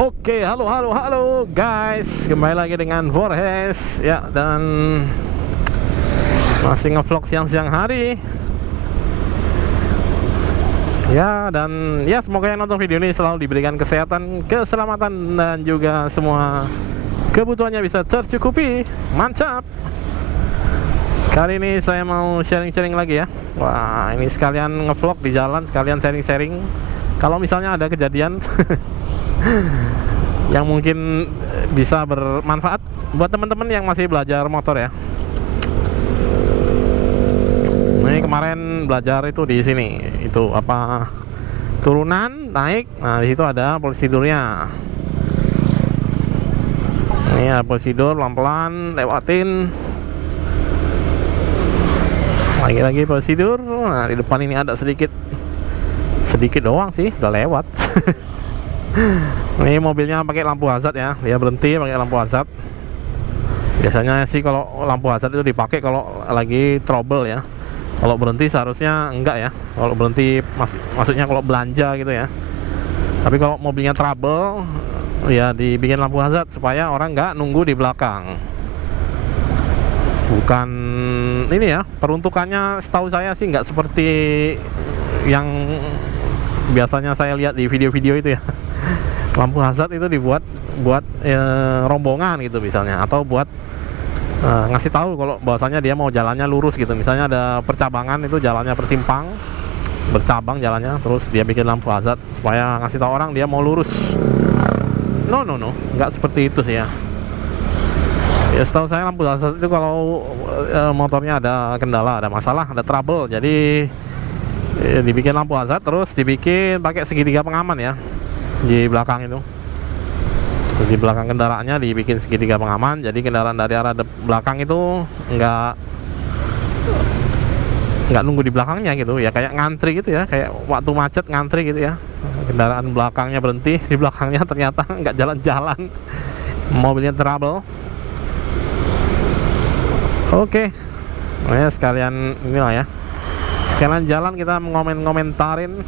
Oke, halo guys, kembali lagi dengan Forhes ya, dan masih ngevlog siang-siang hari ya. Dan ya, semoga yang nonton video ini selalu diberikan kesehatan, keselamatan, dan juga semua kebutuhannya bisa tercukupi. Mantap. Kali ini saya mau sharing-sharing lagi ya. Wah, ini sekalian ngevlog di jalan, sekalian sharing-sharing kalau misalnya ada kejadian yang mungkin bisa bermanfaat buat teman-teman yang masih belajar motor ya. Ini kemarin belajar itu di sini, itu apa, turunan naik. Nah, di situ ada prosedurnya. Ini ada prosedur, pelan-pelan lewatin. Lagi-lagi prosedur. Nah, di depan ini ada sedikit doang sih, udah lewat. Ini mobilnya pakai lampu hazard ya, dia berhenti pakai lampu hazard. Biasanya sih kalau lampu hazard itu dipakai kalau lagi trouble ya. Kalau berhenti seharusnya enggak ya. Kalau berhenti maksudnya kalau belanja gitu ya. Tapi kalau mobilnya trouble ya dibikin lampu hazard supaya orang nggak nunggu di belakang. Bukan ini ya, peruntukannya setahu saya sih nggak seperti yang biasanya saya lihat di video-video itu ya. Lampu hazard itu dibuat buat rombongan gitu misalnya, atau buat ngasih tahu kalau bahwasanya dia mau jalannya lurus gitu. Misalnya ada percabangan, itu jalannya persimpang, bercabang jalannya, terus dia bikin lampu hazard supaya ngasih tahu orang dia mau lurus. No, nggak seperti itu sih ya. Ya, setahu saya lampu hazard itu kalau motornya ada kendala, ada masalah, ada trouble, jadi dibikin lampu hazard, terus dibikin pakai segitiga pengaman ya di belakang itu. Di belakang kendaraannya dibikin segitiga pengaman, jadi kendaraan dari arah belakang itu nggak nunggu di belakangnya gitu ya, kayak ngantri gitu ya, kayak waktu macet ngantri gitu ya. Kendaraan belakangnya berhenti, di belakangnya ternyata nggak jalan-jalan, mobilnya trouble. Oke, ya sekalian inilah ya, sekalian jalan kita ngomentarin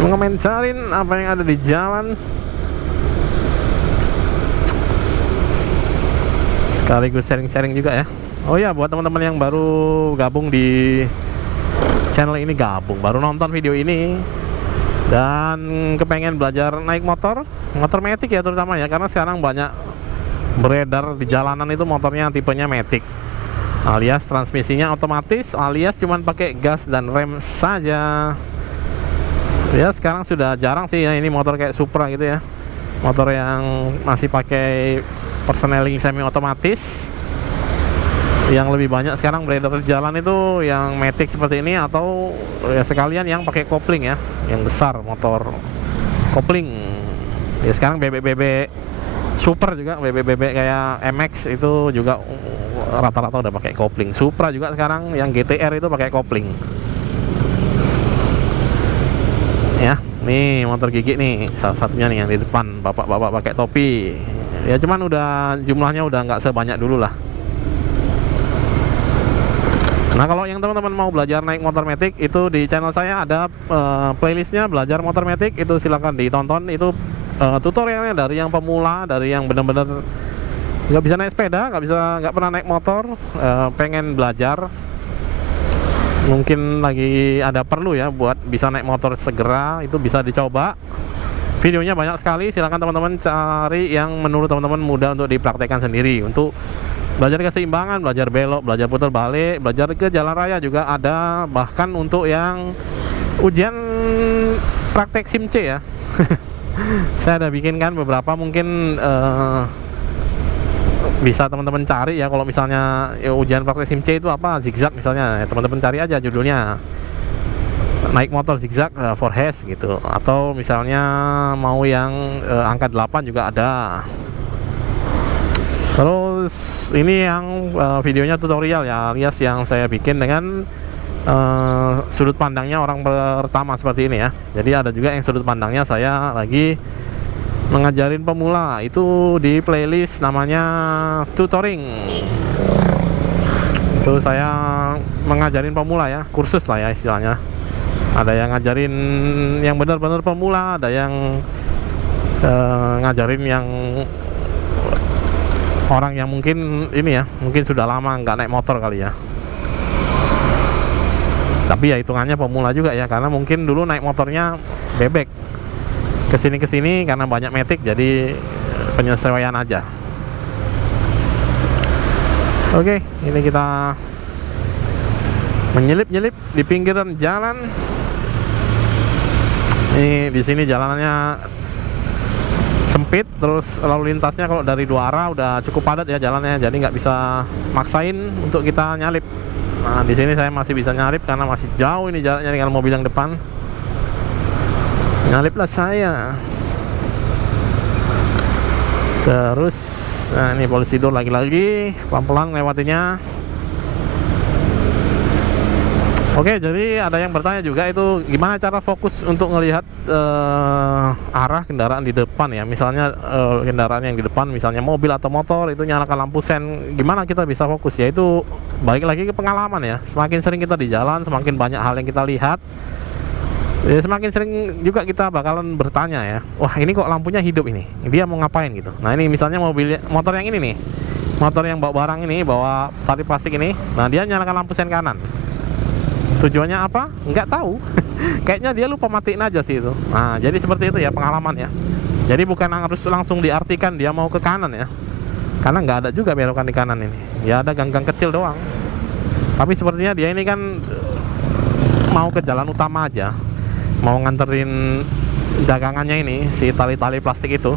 ngomentarin apa yang ada di jalan, sekaligus sharing-sharing juga ya. Oh ya, buat teman-teman yang baru gabung di channel ini, baru nonton video ini dan kepengen belajar naik motor matic ya terutama ya, karena sekarang banyak beredar di jalanan itu motornya tipenya matic, alias transmisinya otomatis, alias cuman pakai gas dan rem saja. Ya, sekarang sudah jarang sih ya ini motor kayak Supra gitu ya, motor yang masih pakai persneling semi otomatis. Yang lebih banyak sekarang beredar di jalan itu yang matic seperti ini, atau ya sekalian yang pakai kopling ya, yang besar, motor kopling. Ya sekarang bebek Super juga, bebek kayak MX itu juga rata-rata udah pakai kopling. Supra juga sekarang yang GTR itu pakai kopling. Ya, nih motor gigi nih, salah satunya nih yang di depan, bapak-bapak pakai topi. Ya cuman udah jumlahnya udah nggak sebanyak dulu lah. Nah, kalau yang teman-teman mau belajar naik motor matic, itu di channel saya ada playlistnya belajar motor matic, itu silahkan ditonton. Itu tutorialnya dari yang pemula, dari yang bener-bener nggak bisa naik sepeda, nggak pernah naik motor, pengen belajar, mungkin lagi ada perlu ya buat bisa naik motor segera, itu bisa dicoba. Videonya banyak sekali, silahkan teman-teman cari yang menurut teman-teman mudah untuk dipraktekkan sendiri, untuk belajar keseimbangan, belajar belok, belajar putar balik, belajar ke jalan raya juga ada, bahkan untuk yang ujian praktek SIM C ya. Saya ada bikinkan beberapa, mungkin bisa teman-teman cari ya. Kalau misalnya ya, ujian praktek SIM C itu apa, zigzag misalnya ya, teman-teman cari aja judulnya, naik motor zigzag Forhes gitu. Atau misalnya mau yang angka 8 juga ada. Terus ini yang videonya tutorial ya, alias yang saya bikin dengan sudut pandangnya orang pertama seperti ini ya. Jadi ada juga yang sudut pandangnya saya lagi mengajarin pemula, itu di playlist namanya tutoring. Itu saya mengajarin pemula ya, kursus lah ya istilahnya. Ada yang ngajarin yang benar-benar pemula, ada yang ngajarin yang orang yang mungkin ini ya, mungkin sudah lama nggak naik motor kali ya. Tapi ya hitungannya pemula juga ya, karena mungkin dulu naik motornya bebek, kesini karena banyak matic, jadi penyesuaian aja. Oke, ini kita menyelip-nyelip di pinggiran jalan. Ini di sini jalanannya sempit, terus lalu lintasnya kalau dari dua arah udah cukup padat ya jalannya, jadi nggak bisa maksain untuk kita nyalip. Nah, di sini saya masih bisa nyalip karena masih jauh ini jaraknya dengan mobil yang depan. Nyaliplah saya. Terus, nah ini polisi door lagi-lagi, pelan-pelan lewatinya. Oke, jadi ada yang bertanya juga itu gimana cara fokus untuk ngelihat arah kendaraan di depan ya. Misalnya kendaraan yang di depan, misalnya mobil atau motor, itu nyalakan lampu sen. Gimana kita bisa fokus? Ya itu balik lagi ke pengalaman ya. Semakin sering kita di jalan, semakin banyak hal yang kita lihat, ya, semakin sering juga kita bakalan bertanya ya, wah ini kok lampunya hidup ini, dia mau ngapain gitu. Nah ini misalnya motor yang ini nih, motor yang bawa barang ini, bawa tali plastik ini, nah dia nyalakan lampu sen kanan. Tujuannya apa? Nggak tahu. Kayaknya dia lupa matiin aja sih itu. Nah jadi seperti itu ya pengalaman ya. Jadi bukan harus langsung diartikan dia mau ke kanan ya, karena nggak ada juga belokan di kanan ini, ya ada gang-gang kecil doang. Tapi sepertinya dia ini kan mau ke jalan utama aja, mau nganterin dagangannya ini, si tali-tali plastik itu.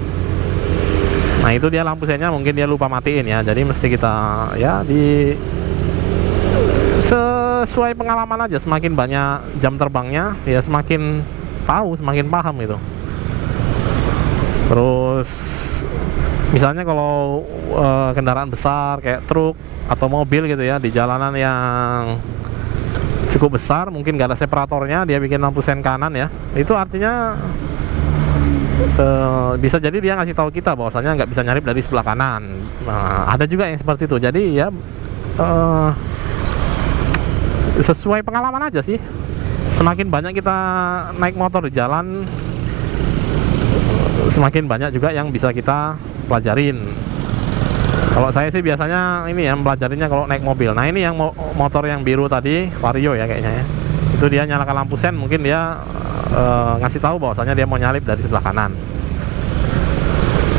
Nah itu dia lampu sennya mungkin dia lupa matiin ya, jadi mesti kita ya sesuai pengalaman aja. Semakin banyak jam terbangnya ya semakin tahu, semakin paham itu. Terus misalnya kalau kendaraan besar kayak truk atau mobil gitu ya, di jalanan yang cukup besar, mungkin gak ada separatornya, dia bikin lampu sen kanan ya, itu artinya bisa jadi dia ngasih tahu kita bahwasanya nggak bisa nyalip dari sebelah kanan. Nah, ada juga yang seperti itu. Jadi ya sesuai pengalaman aja sih. Semakin banyak kita naik motor di jalan, semakin banyak juga yang bisa kita pelajarin. Kalau saya sih biasanya ini ya mempelajarinya kalau naik mobil. Nah ini yang motor yang biru tadi, Vario ya kayaknya ya, itu dia nyalakan lampu sen, mungkin dia ngasih tahu bahwasanya dia mau nyalip dari sebelah kanan.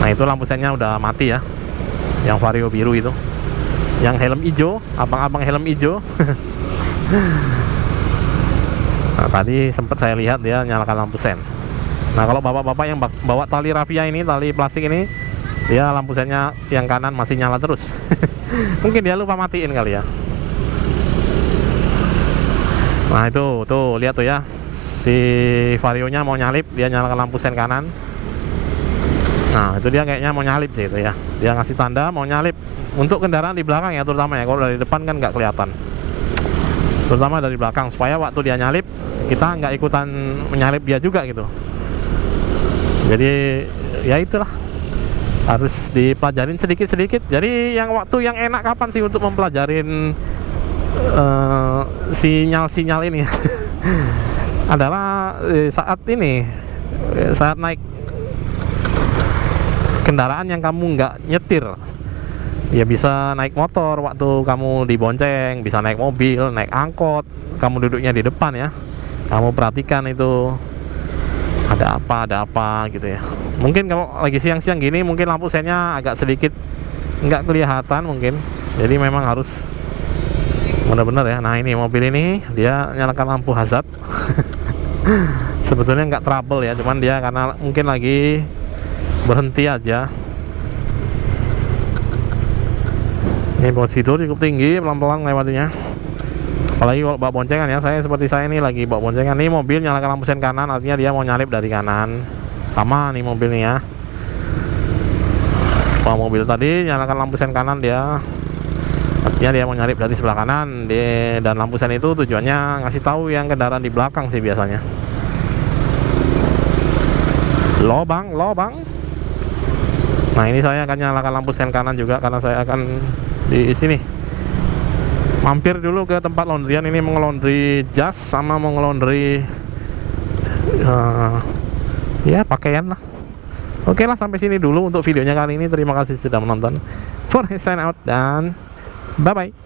Nah itu lampu sennya udah mati ya, yang Vario biru itu. Yang helm hijau, abang-abang helm hijau. Nah tadi sempat saya lihat dia nyalakan lampu sen. Nah kalau bapak-bapak yang bawa tali rafia ini, tali plastik ini, dia lampu sennya yang kanan masih nyala terus. Mungkin dia lupa matiin kali ya. Nah itu tuh lihat tuh ya, si Varionya mau nyalip, dia nyalakan lampu sen kanan. Nah itu dia kayaknya mau nyalip sih itu ya, dia ngasih tanda mau nyalip untuk kendaraan di belakang ya, terutama ya. Kalau dari depan kan nggak kelihatan, terutama dari belakang, supaya waktu dia nyalip kita nggak ikutan menyalip dia juga gitu. Jadi ya itulah, harus dipelajarin sedikit-sedikit. Jadi yang waktu yang enak kapan sih untuk mempelajarin sinyal-sinyal ini? Adalah saat ini, saat naik kendaraan yang kamu nggak nyetir. Ya bisa naik motor waktu kamu dibonceng, bisa naik mobil, naik angkot, kamu duduknya di depan ya, kamu perhatikan itu ada apa gitu ya. Mungkin kalau lagi siang-siang gini mungkin lampu sennya agak sedikit nggak kelihatan mungkin, jadi memang harus benar-benar ya. Nah ini mobil ini dia nyalakan lampu hazard. Sebetulnya nggak trouble ya, cuman dia karena mungkin lagi berhenti aja. Ini prosedur cukup tinggi, pelan-pelan lewatinya. Apalagi kalau bawa boncengan ya, seperti saya ini lagi bawa boncengan. Nih mobil nyalakan lampu sen kanan, artinya dia mau nyalip dari kanan. Sama nih mobil nih ya. Kalau mobil tadi nyalakan lampu sen kanan, dia artinya dia mau nyalip dari sebelah kanan. Dan lampu sen itu tujuannya ngasih tahu yang kendaraan di belakang sih biasanya. Lobang. Nah ini saya akan nyalakan lampu sen kanan juga, karena saya akan di sini mampir dulu ke tempat laundryan ini, mau ngelondri jas sama mau ngelondri ya pakaian lah. Oke lah, sampai sini dulu untuk videonya kali ini. Terima kasih sudah menonton. For sign out dan bye bye.